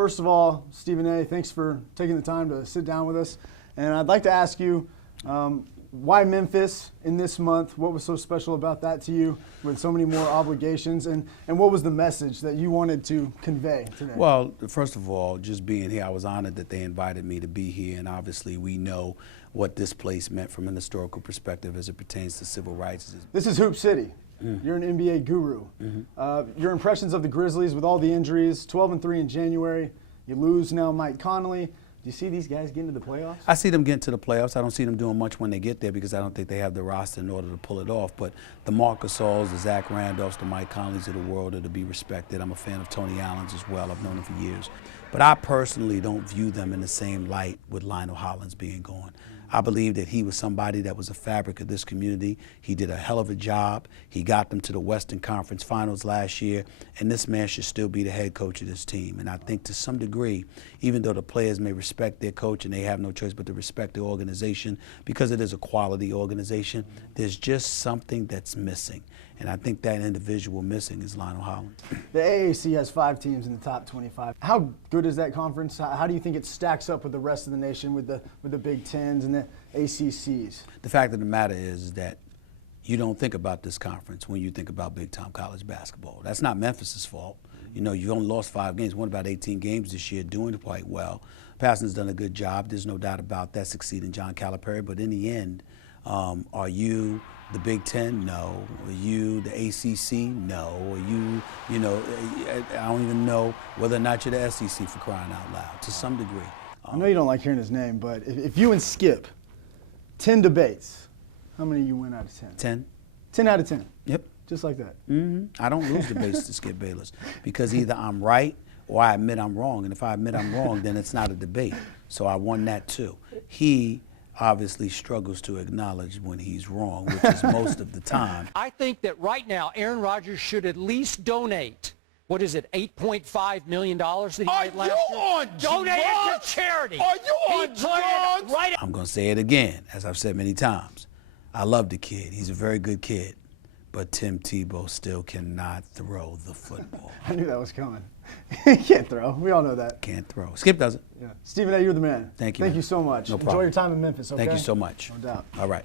First of all, Stephen A., thanks for taking the time to sit down with us. And I'd like to ask you, why Memphis in this month? What was so special about that to you with so many more obligations? And what was the message that you wanted to convey today? Well, first of all, just being here, I was honored that they invited me to be here. And obviously we know what this place meant from an historical perspective as it pertains to civil rights. This is Hoop City. You're an NBA guru. Your impressions of the Grizzlies with all the injuries, 12-3 in January. You lose now Mike Conley. Do you see these guys get into the playoffs? I see them getting to the playoffs. I don't see them doing much when they get there because I don't think they have the roster in order to pull it off. But the Marc Gasols, the Zach Randolphs, the Mike Conleys of the world are to be respected. I'm a fan of Tony Allen's as well. I've known him for years. But I personally don't view them in the same light with Lionel Hollins being gone. I believe that he was somebody that was a fabric of this community. He did a hell of a job. He got them to the Western Conference Finals last year, and this man should still be the head coach of this team. And I think to some degree, even though the players may respect their coach and they have no choice but to respect the organization because it is a quality organization, there's just something that's missing. And I think that individual missing is Lionel Hollins. The AAC has 5 teams in the top 25. How good is that conference? How do you think it stacks up with the rest of the nation, with the Big Tens and the ACCs? The fact of the matter is that you don't think about this conference when you think about big-time college basketball. That's not Memphis's fault. You know, you've only lost 5 games, won about 18 games this year, doing quite well. Parsons done a good job. There's no doubt about that, succeeding John Calipari. But in the end, are you the Big Ten? No. Are you the ACC? No. Are you know, I don't even know whether or not you're the SEC, for crying out loud, to some degree. I know you don't like hearing his name, but if you and Skip, 10 debates, how many you win out of 10? 10. 10 out of 10? Yep. Just like that? I don't lose debates to Skip Bayless because either I'm right or I admit I'm wrong. And if I admit I'm wrong, then it's not a debate. So I won that too. He obviously struggles to acknowledge when he's wrong, which is most of the time. I think that right now Aaron Rodgers should at least donate, what is it, $8.5 million that he made last year? Donate it to charity. Are you on drugs? Right. I'm going to say it again, as I've said many times. I love the kid. He's a very good kid. But Tim Tebow still cannot throw the football. I knew that was coming. He can't throw. We all know that. Can't throw. Skip doesn't. Yeah. Stephen A., you're the man. Thank you. Thank man. you so much. No Enjoy problem. your time in Memphis, okay? Thank you so much. No doubt. All right.